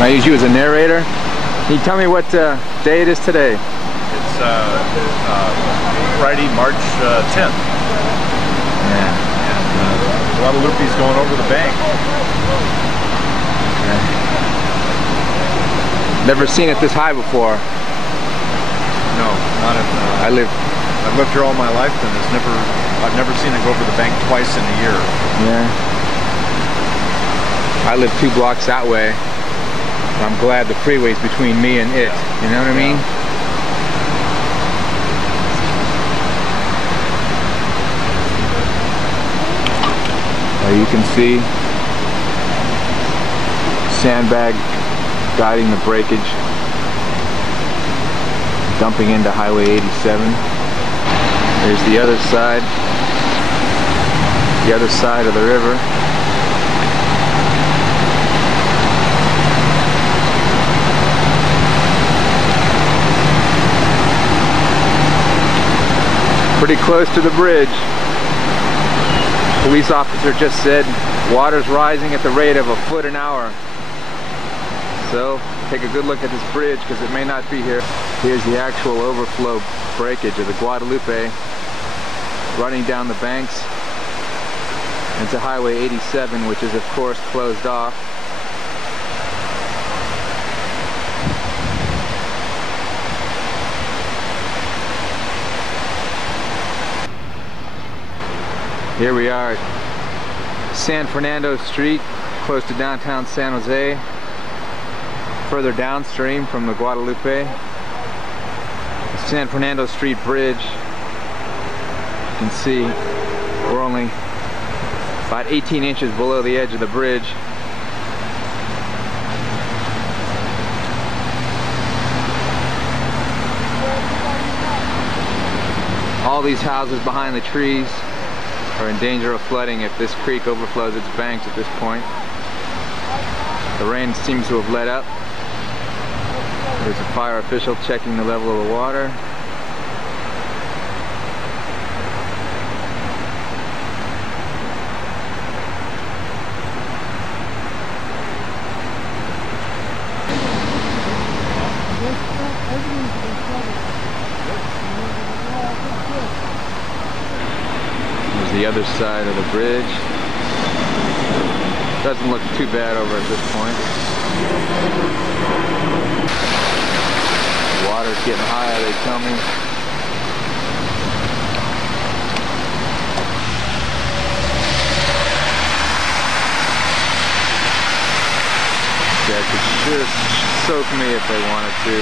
I use you as a narrator. Can you tell me what day it is today? It's Friday, March 10th. Yeah. And Guadalupe's going over the bank. Yeah. Never seen it this high before. No, not in. I've lived here all my life, and I've never seen it go over the bank twice in a year. Yeah. I live 2 blocks that way. I'm glad the freeway's between me and it. You know what I mean? You can see sandbag guiding the breakage, dumping into Highway 87. There's the other side of the river. Pretty close to the bridge. Police officer just said water's rising at the rate of 1 foot an hour. So take a good look at this bridge because it may not be here. Here's the actual overflow breakage of the Guadalupe running down the banks into Highway 87, which is of course closed off. Here we are at San Fernando Street, close to downtown San Jose, further downstream from the Guadalupe. The San Fernando Street Bridge, you can see we're only about 18 inches below the edge of the bridge. All these houses behind the trees are in danger of flooding if this creek overflows its banks at this point. The rain seems to have let up. There's a fire official checking the level of the water. The other side of the bridge. Doesn't look too bad over at this point. The water's getting higher, they tell me. They could sure soak me if they wanted to.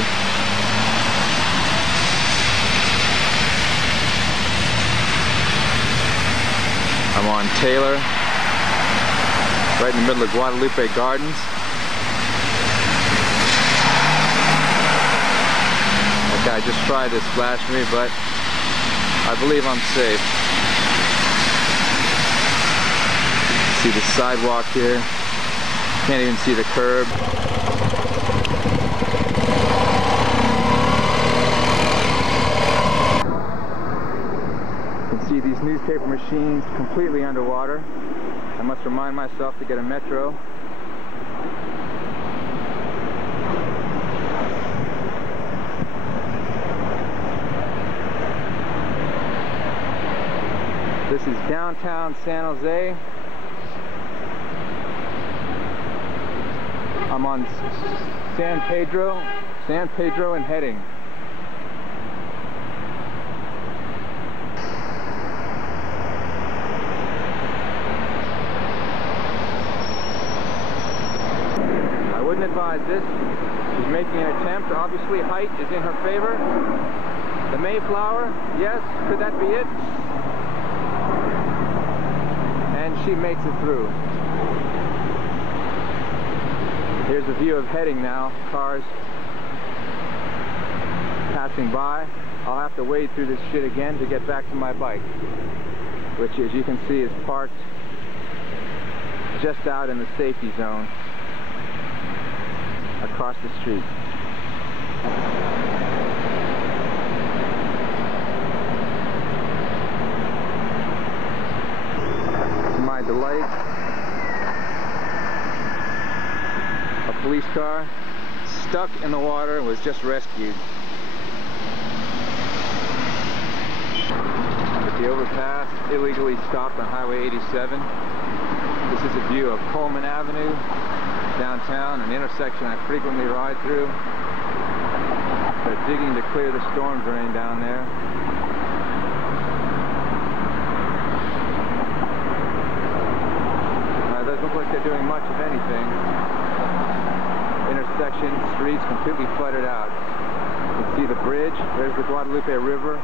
I'm on Taylor, right in the middle of Guadalupe Gardens. That guy just tried to splash me, but I believe I'm safe. See the sidewalk here. Can't even see the curb. See these newspaper machines completely underwater. I must remind myself to get a metro. This is downtown San Jose. I'm on San Pedro and heading. Advise this. She's making an attempt. Obviously height is in her favor. The Mayflower, yes, could that be it? And she makes it through. Here's a view of heading now. Cars passing by. I'll have to wade through this shit again to get back to my bike, which as you can see is parked just out in the safety zone across the street. To my delight, a police car stuck in the water, was just rescued. At the overpass, illegally stopped on Highway 87. This is a view of Coleman Avenue, downtown, an intersection I frequently ride through. They're digging to clear the storm drain down there. It doesn't look like they're doing much of anything. Intersection, streets completely flooded out. You can see the bridge. There's the Guadalupe River,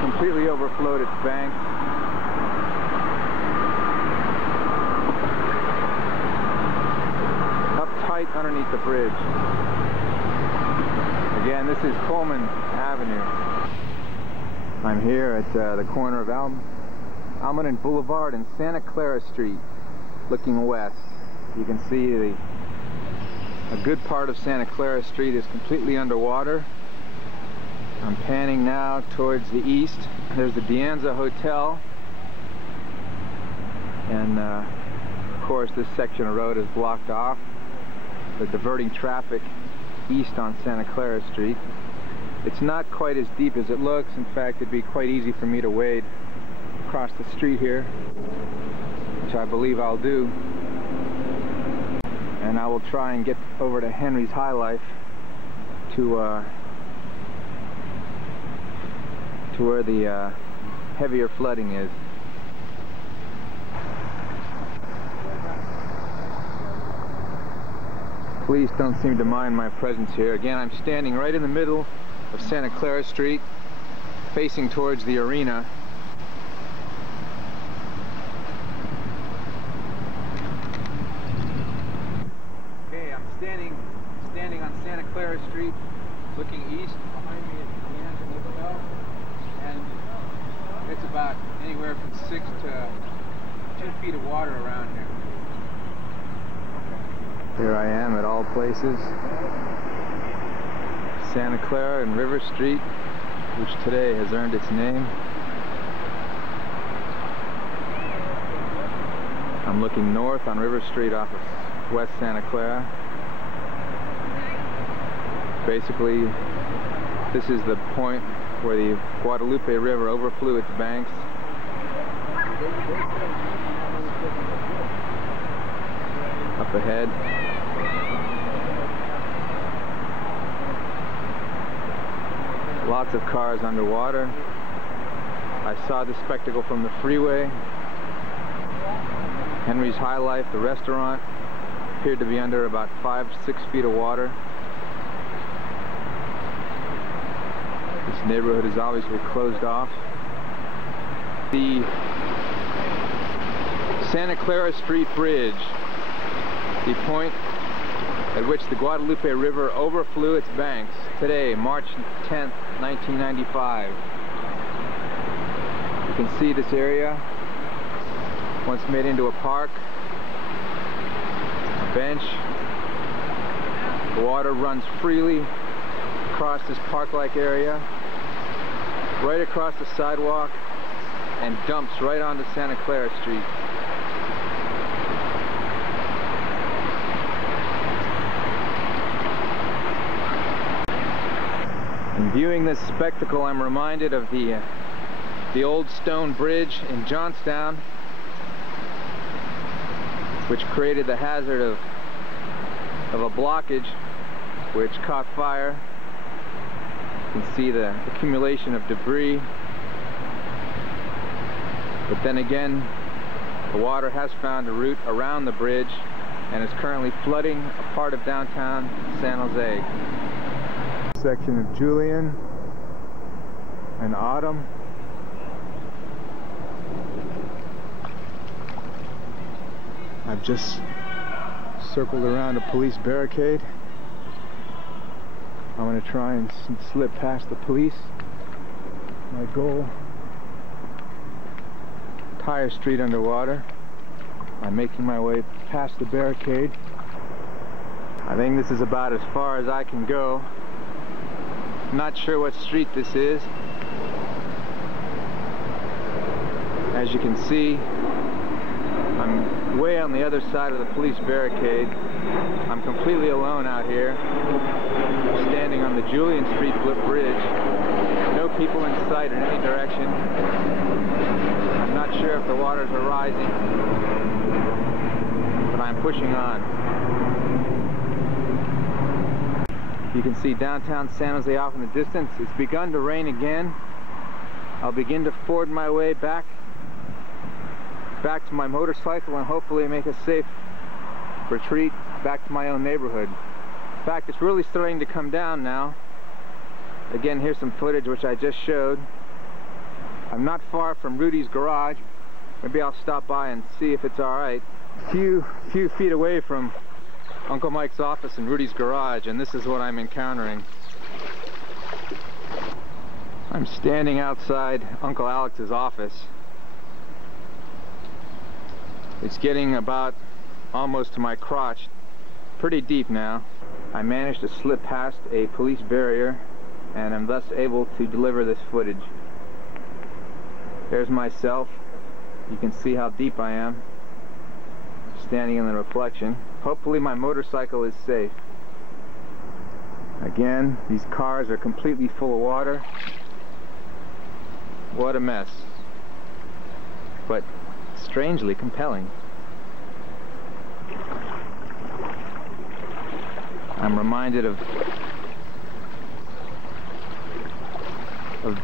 completely overflowed its banks. Up tight underneath the bridge. Again, this is Coleman Avenue. I'm here at the corner of Almaden Boulevard and Santa Clara Street, looking west. You can see a good part of Santa Clara Street is completely underwater. I'm panning now towards the east. There's the Dianza Hotel, and of course this section of road is blocked off. They're diverting traffic east on Santa Clara Street. It's not quite as deep as it looks. In fact, it'd be quite easy for me to wade across the street here, which I believe I'll do. And I will try and get over to Henry's High Life to where the heavier flooding is. Police don't seem to mind my presence here. Again, I'm standing right in the middle of Santa Clara Street, facing towards the arena. Okay, I'm standing on Santa Clara Street, looking east. Behind me is the Dianza Hotel, and it's about anywhere from 6 to 2 feet of water around here. Here I am at all places, Santa Clara and River Street, which today has earned its name. I'm looking north on River Street off of West Santa Clara. Basically, this is the point where the Guadalupe River overflew its banks. Up ahead, lots of cars underwater. I saw this spectacle from the freeway. Henry's High Life, the restaurant, appeared to be under about 5-6 feet of water. This neighborhood is obviously closed off. The Santa Clara Street Bridge, the point at which the Guadalupe River overflew its banks, today, March 10th, 1995. You can see this area, once made into a park, a bench. The water runs freely across this park-like area, right across the sidewalk, and dumps right onto Santa Clara Street. In viewing this spectacle, I'm reminded of the old stone bridge in Johnstown, which created the hazard of a blockage which caught fire. You can see the accumulation of debris. But then again, the water has found a route around the bridge and is currently flooding a part of downtown San Jose. Section of Julian and Autumn. I've just circled around a police barricade. I'm going to try and slip past the police. My goal, Tire Street underwater. I'm making my way past the barricade. I think this is about as far as I can go. Not sure what street this is. As you can see, I'm way on the other side of the police barricade. I'm completely alone out here, standing on the Julian Street Flip Bridge. No people in sight in any direction. I'm not sure if the waters are rising, but I'm pushing on. You can see downtown San Jose off in the distance. It's begun to rain again. I'll begin to ford my way back to my motorcycle and hopefully make a safe retreat back to my own neighborhood. In fact, it's really starting to come down now. Again, here's some footage which I just showed. I'm not far from Rudy's garage. Maybe I'll stop by and see if it's alright. A few feet away from Uncle Mike's office and Rudy's garage, and this is what I'm encountering. I'm standing outside Uncle Alex's office. It's getting about almost to my crotch, pretty deep now. I managed to slip past a police barrier and I'm thus able to deliver this footage. There's myself. You can see how deep I am, standing in the reflection. Hopefully my motorcycle is safe. Again, these cars are completely full of water. What a mess. But strangely compelling. I'm reminded of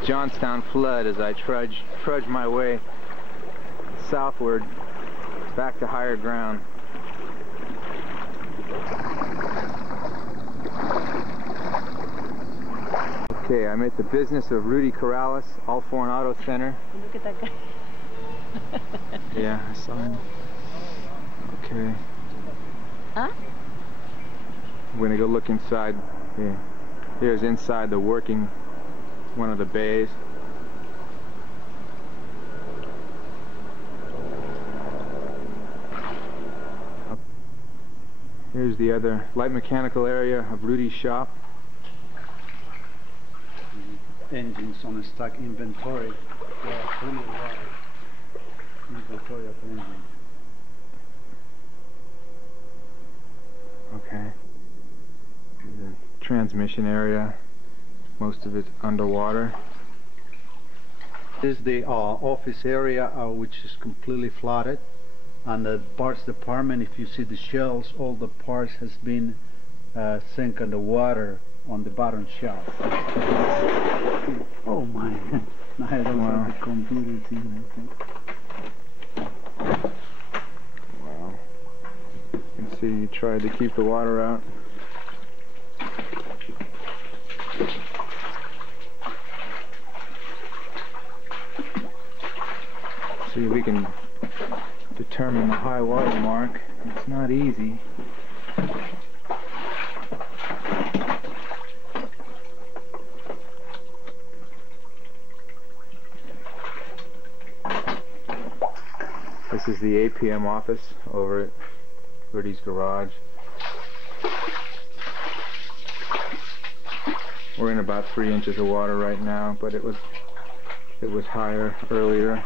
Johnstown flood as I trudge my way southward back to higher ground. Okay, I'm at the business of Rudy Corrales, All Foreign Auto Center. Look at that guy. Yeah, I saw him. Okay. Huh? I'm gonna go look inside. Yeah. Here's inside the working, one of the bays. Here's the other light mechanical area of Rudy's shop. Engines on a stock inventory. Yeah, fully alive. Inventory of engines. Okay. The transmission area, most of it underwater. This is the office area which is completely flooded. And the parts department, if you see the shelves, all the parts has been sink underwater on the bottom shelf. Oh my! I don't Wow. have the computers even, I think. Wow. You can see you tried to keep the water out. See if we can determine the high water mark. It's not easy. This is the APM office over at Rudy's garage. We're in about 3 inches of water right now, but it was higher earlier.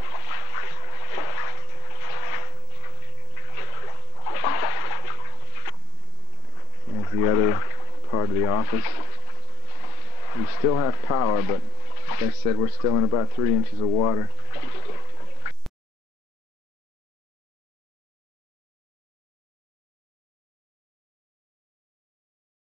There's the other part of the office. We still have power, but like I said, we're still in about 3 inches of water.